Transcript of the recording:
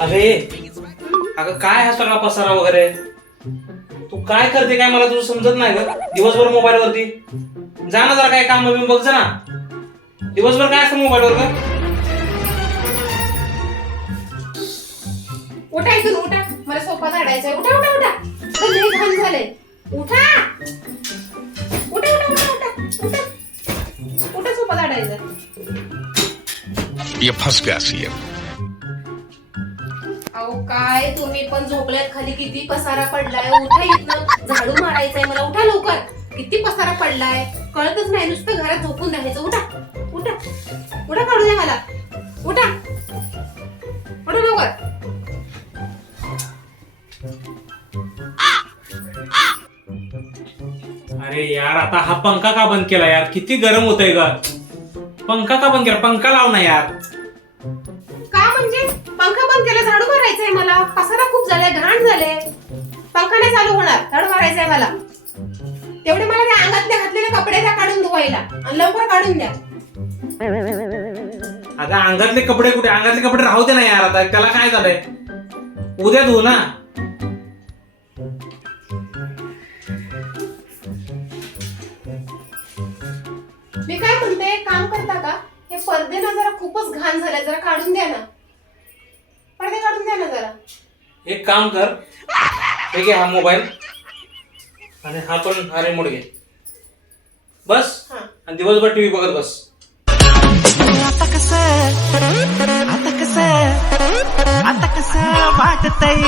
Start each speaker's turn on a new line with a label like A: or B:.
A: अरे अगं काय हा सगळा पसारा वगैरे? तू काय करते काय मला तुझं समजत नाही ग? दिवसभर मोबाईल वरती. जा ना जरा काय काम बिम बघ जा ना. दिवसभर काय असतं मोबाईल वर ग?
B: उठा इथून उठा. मला सोफा झाडायचा उठा उठा उठा. तर लई घाण झालंय. उठा उठा. उठा उठा उठा उठा. उठा.
C: ये फंस गया सीएम
B: अहो काय? तुम्ही पण झोपल्यात खाली. किती पसारा पडलाय? उठा इथनं. झाडू मारायचंय मला. उठा लवकर. किती पसारा पडलाय? कळतच नाही. नुसतं घरात झोपून राहायचं. उठा. उठा. उठा काढू द्या मला. उठा. उठा लवकर.
A: अरे यार आता हा पंखा का बंद केला यार? किती गरम होतंय ग. पंखा का बंद केला? पंखा लाव ना यार.
B: का म्हणजे? पंखा बंद केला झाडू मारायचंय मला. पसारा खूप झालाय घाण झाले पंखा नाही चालू होणार झाडू मारायचंय मला. तेवढे मला त्या अंगातले घातलेले कपडे द्या काढून धुवायला. आणि लवकर काढून द्या.
A: अगं अंगातले कपडे कुठे? अंगातले कपडे राहू दे ना यार आता. त्याला काय झालंय? उद्या धुऊ ना.
B: मी काय म्हणते? काम करता का? हे पडदे ना जरा खूपच घाण झाले जरा काढून द्या ना. पडदे काढून द्या ना जरा.
A: एक काम कर हे घे हा मोबाईल आणि हा पण हा रिमोट घे. बस
B: हा.
A: आणि दिवसभर टीव्ही बघत बस.
D: आता कसं आता कसं आता कसं वाटतंय?